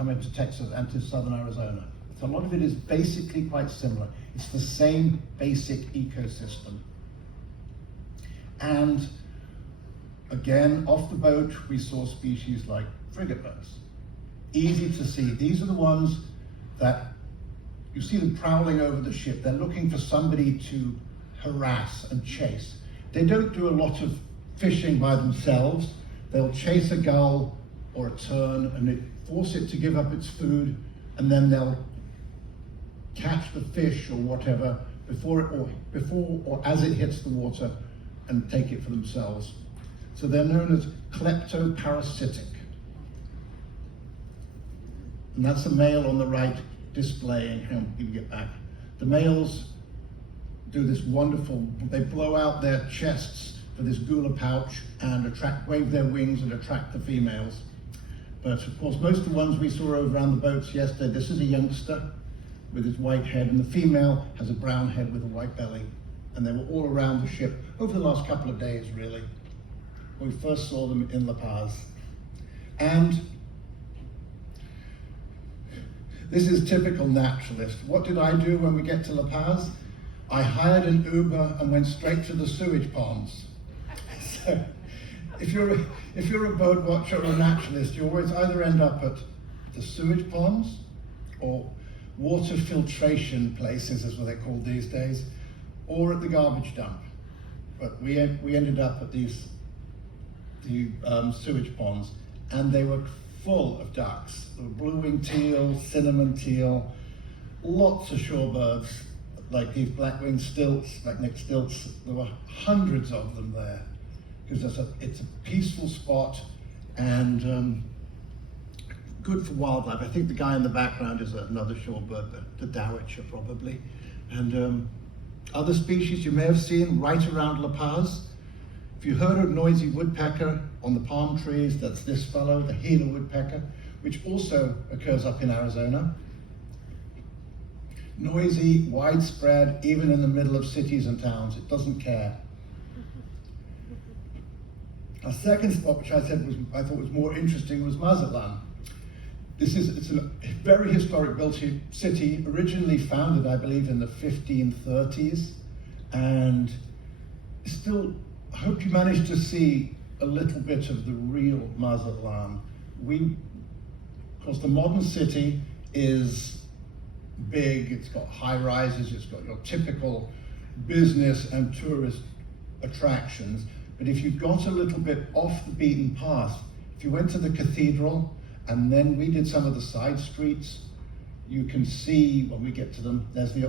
come into Texas and to southern Arizona. So a lot of it is basically quite similar. It's the same basic ecosystem. And again, off the boat, we saw species like frigatebirds. Easy to see. These are the ones that you see them prowling over the ship. They're looking for somebody to harass and chase. They don't do a lot of fishing by themselves. They'll chase a gull or a tern and force it to give up its food, and then they'll catch the fish or whatever before or as it hits the water and take it for themselves. So they're known as kleptoparasitic. And that's the male on the right displaying. Hang on, you can get back. The males do this wonderful, they blow out their chests for this gula pouch and wave their wings and attract the females. But of course, most of the ones we saw over around the boats yesterday, this is a youngster with his white head, and the female has a brown head with a white belly. And they were all around the ship over the last couple of days, really. We first saw them in La Paz. And this is typical naturalist. What did I do when we get to La Paz? I hired an Uber and went straight to the sewage ponds. So if you're a boat watcher or a naturalist, you always either end up at the sewage ponds or water filtration places, as what they're called these days, or at the garbage dump. But we ended up at the sewage ponds, and they were full of ducks. There were blue-winged teal, cinnamon teal, lots of shorebirds, like these black-winged stilts, black-necked stilts. There were hundreds of them there, because it's a peaceful spot and good for wildlife. I think the guy in the background is another shorebird, the dowitcher probably. And other species you may have seen right around La Paz. If you heard of noisy woodpecker on the palm trees, that's this fellow, the Gila woodpecker, which also occurs up in Arizona. Noisy, widespread, even in the middle of cities and towns. It doesn't care. Our second spot, which I thought was more interesting, was Mazatlan. It's a very historic built city, originally founded, I believe, in the 1530s, and still, I hope you managed to see a little bit of the real Mazatlan. Of course, the modern city is big, it's got high rises, it's got your typical business and tourist attractions, but if you got a little bit off the beaten path, if you went to the cathedral, and then we did some of the side streets, you can see, when we get to them, there's the